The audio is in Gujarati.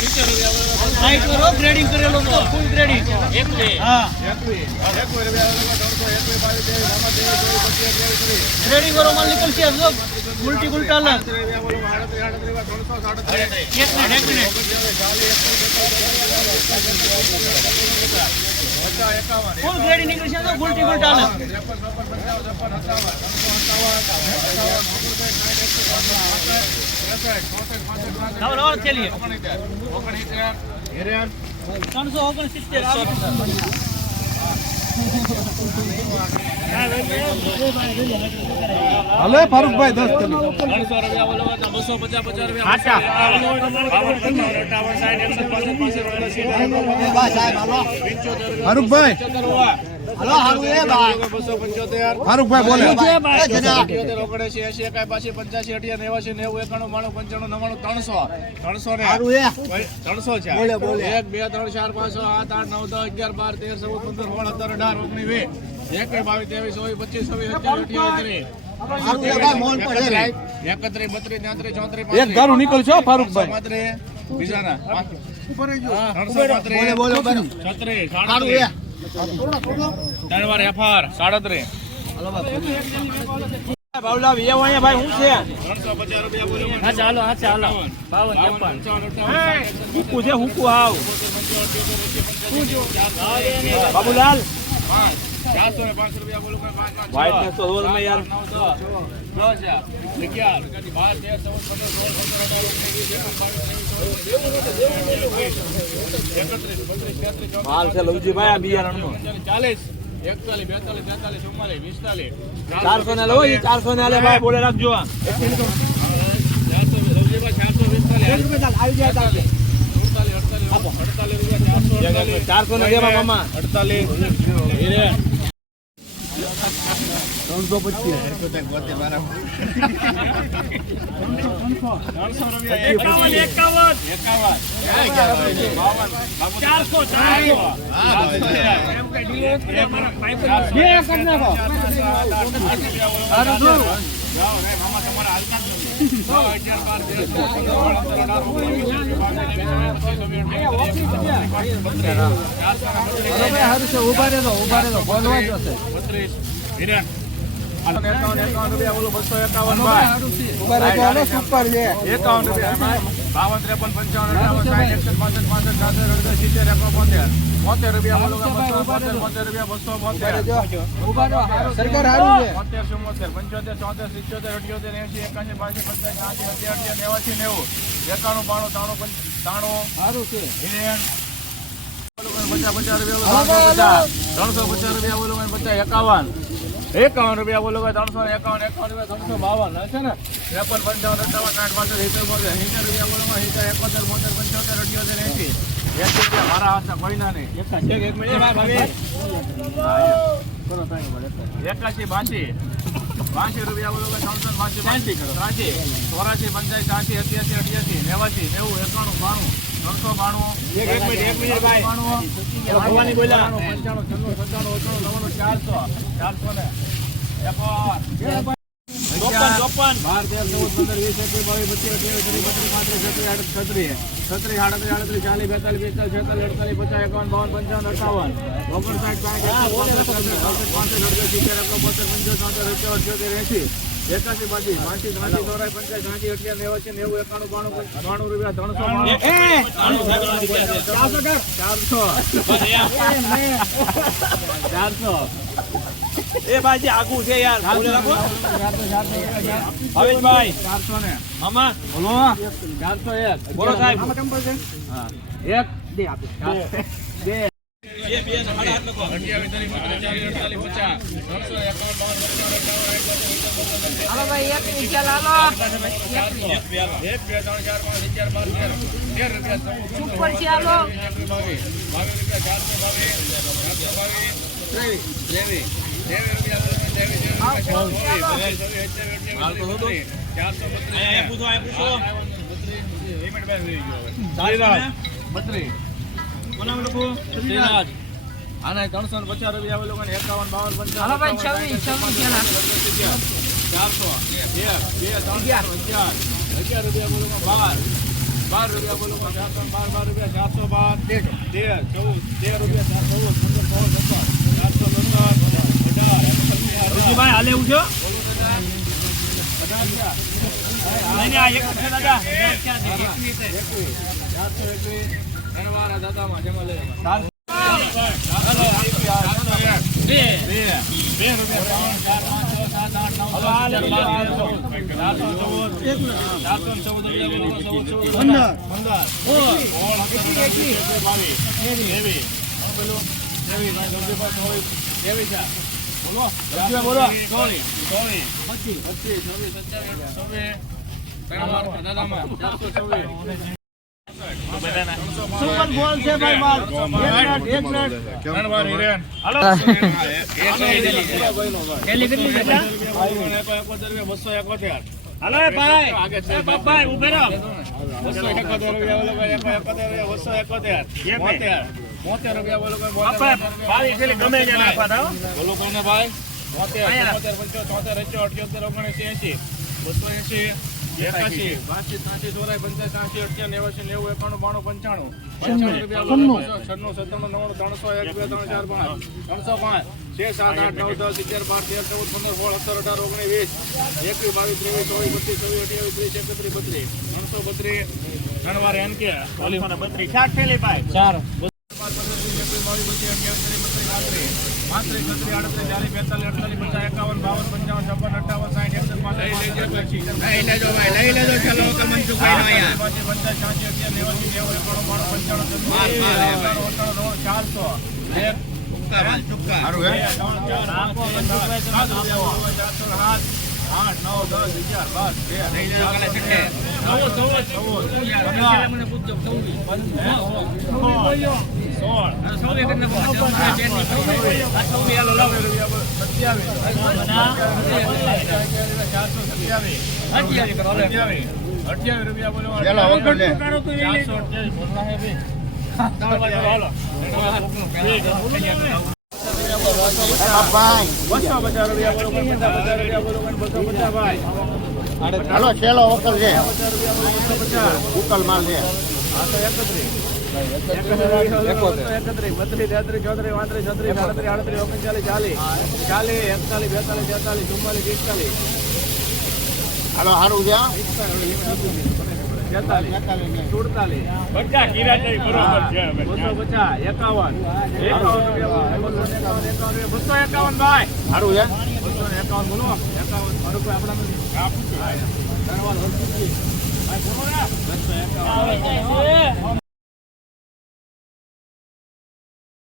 સાઈડ કરો ગ્રેડિંગ કરેલો તો ફૂલ ગ્રેડિંગ હા. ગ્રેડિંગ ઉલટી ઉલટા ફૂલ તો થેલી ત્રણસો ઓગણસિત્તેર. હાલે ફારૂકભાઈ દસ તમે ફારૂકભાઈ. ફારૂકભાઈ બોલે. ત્રણસો. છે. એક બે ત્રણ ચાર પાંચ છ સાત આઠ નવ દસ અગિયાર બાર તેર ચૌદ પંદર સોળ સત્તર અઢાર ઓગણીસ વીસ. એક બાવીસ ત્રેવીસ ચોવીસ પચીસ છવ્વીસ અઠ્યાવીસ ચોત્રીસ એક ધારું નીકળશે હો, ફારૂકભાઈ બીજાના. હા, એફઆર સાડત્રીસ. બાવલા વિયા ભાઈ છે? હા ચાલો હા ચાલો. બાવન ત્રેપન. હુકુ છે હુકુ હાવ બાબુલાલ? ચારસો ને પાંચ રૂપિયા બોલો ને યાર. દસ, અગિયાર, બાર, તેર, ચૌદ, પંદર, સોળ, સત્તર, છે લવજીભાઈ આ બિયારણનો પંચાલીસ, ચાલીસ એકતાલીસ બેતાલીસ તેતાલીસ ચુમ્માલીસ પિસ્તાલીસ ચારસો ને લો ચારસો ને આલે ભાઈ બોલે રાખજો. ચારસો લવજીભાઈ, ચારસો પિસ્તાલીસ ચારસો ને મામા અડતાલીસ. ત્રણસો રૂપિયા એકાવન એકાવન એકાવન ઊભા રહેજો ઊભા રહેજો બોલવા જશે રહેજો હાલો સુપર છે એકાવન રૂપિયા. બાવન ત્રેપન પંચાવન અઠાવન સાઠ એકસઠ પાસઠ પાસઠ સાતર અડસઠ સિત્તેર એકસો બોતેર. બોતેર રૂપિયા બોતેર બોતેર રૂપિયા બસો બોતેર. સરકાર બોતેર. ચુમ્મોતેર પંચોતેર ચોતેર સિત્યોતેર અઠ્યોતેર એસી એકાસી બાસી પંચાસી સાઠી અઠ્યાસી નેવાસી નેવું. એકાણું બાણું ત્રાણું પંચ- ત્રાણું. સારું છે. પચાસ પચાસ રૂપિયા ત્રણસો પચાસ. રૂપિયા બોલો પચાસ એકાવન. એકાવન રૂપિયા બોલો ત્રણસો એકાવન એકાવન રૂપિયા ત્રણસો બાવન હશે ને? ત્રેપન પંચાવન અઠાવન સાઠ પાસઠ સિત્તેર બોલો સિત્તેર રૂપિયા બોલો સિત્તેર એકોતેર બોતેર પંચોતેર અઠ્યોતેર એસી એસી રૂપિયા મારા હાથના કોઈના નહીં એક મિનિટ ભાઈ એકાશી બાસી. બાસી રૂપિયા બોલો ત્રણસો બાસી બાસી. ત્રાસી. ચોરાસી પંચાસી સાસી અઠ્યાસી અઠ્યાસી નેવાસી નેવું એકાણું બાણું. ત્રણસો બાણું બાણું. પંચાણું છન્નું સત્તાણું અઠાણું નવ્વાણું ચારસો ચારસો ને એકોણ ચોપન ચોપન. બાર તેર ચૌદ પંદર વીસ એકવીસ બાવીસ પચીસ અઠ્યાવીસ ત્રીસ બત્રીસ પાંત્રીસ છત્રીસ આડત્રીસ છત્રીસ. છત્રીસ આડત્રીસ આડત્રીસ ચાલીસ બેતાલીસ છેતાલીસ અડતાલીસ પચાસ એકાવન બાવન પંચાવન અઠાવન. ઓગણસાઠ સાઠ ચોસઠ પાંસઠ અડસઠ સિત્તેર એકો બોતેર પંચોતેર અઠ્યોતેર એંસી એકાસી બાસી બાસી ત્રાસી ચોરાઈ પંચાસી સાઠી અઠ્યાસી નેવાસી નેવું એકાણું બાણું બાણું રૂપિયા ત્રણસો બાણું. ચારસો એ. ભાઈ જે આગું છે યાર રાખો. ચારસો ને મામા. બોલો. ચારસો એક. બોલો સાહેબ. એક બે. બે. ત્રણસો એકાવન બાવન પંચાવન અઠાવન એક બે ત્રણ ચાર પાંચ અગિયાર બાર તેર તેર રૂપિયા ચૌદ, પંદર, એકવીસ, બાવીસ રૂપિયા ચારસો બાવીસ ચારસો બાવીસ ત્રેવીસ ત્રેવીસ ચારસો બત્રીસ, બત્રીસ. કોના લખું શ્રીનાથ આના ત્રણસો ને પચાસ રૂપિયા આવેલું ને એકાવન બાવન પંચાવન ચારસો. બે બે ત્રણ અગિયાર. અગિયાર રૂપિયા બોલું બાર. બાર રૂપિયા બોલો ચારસો બાર બાર રૂપિયા ચારસો બાર. તેર ચૌદ તેર રૂપિયા ચાર ચૌદ પંદર સોળ સત્તર. ચારસો પંદર અઢાર હાલે એવું છે? એકવીસ ચારસો એકવીસ. બોલો બોલો. ચોવીસ ચોવીસ પચીસ પચીસ છવ્વીસ સત્યાવીસ છવ્વીસ દાદામાં ચારસો છવ્વીસ સુપર બોલ છે ભાઈ માર એક મિનિટ એક મિનિટ હાલો કેટલી કેટલી છે બસો એકોતેર હાલો એ ભાઈ એ ઉભે રહો બસો એકોતેર રૂપિયા બોલો ભાઈ, એકો એકોતેર રૂપિયા, બોલો ભાઈ, ગમે એને નાખવા દો બોલો કોઈને ભાઈ. પંચોતેર અઠ્યોતેર ઓગણએંસી બસો એંસી એકાશી. બાસી ત્રાસી ચોરાઈ નેવાસી નેવું એકાણું બાણું પંચાણું. પંચાણું છન્નું. સત્તાણું નવ્વાણું ત્રણસો એક બે ત્રણ ચાર પાંચ. ત્રણસો પાંચ. છ સાત આઠ નવ દસ અગિયાર બાર તેર ચૌદ પંદર સોળ સત્તર અઢાર ઓગણીસ વીસ. એકવીસ બાવીસ ત્રેવીસ ચોવીસ પચીસ છવ્વીસ અઠ્યાવીસ ત્રીસ એકત્રીસ બત્રીસ. ત્રણસો બત્રીસ. બત્રીસ. ચાર થેલી ભાઈ ચાર. પાંત્રીસ છત્રીસ આડત્રીસ ચાલીસ બેતાલીસ અડતાલીસ પચાસ એકાવન બાવન પંચાવન છપ્પન અઠાવન સાઠ એકસઠ પંચાસ ચારસો. એક આઠ નવ દસ અગિયાર બાર તેર ચૌદ ચૌદ ચૌદ અઠ્યાવીસ રૂપિયા બોલો હાલો છેલ્લો વકલ છે. ઉકલ માલ છે. એકત્રીસ બત્રીસ તેત્રીસ ચાલીસ એકતાલીસ છે સુડતાલીસ. બસો એકાવન એકાવન ભાઈ સારું એકાવન બોલો એકાવન મારું કોઈ આપણા એકાવન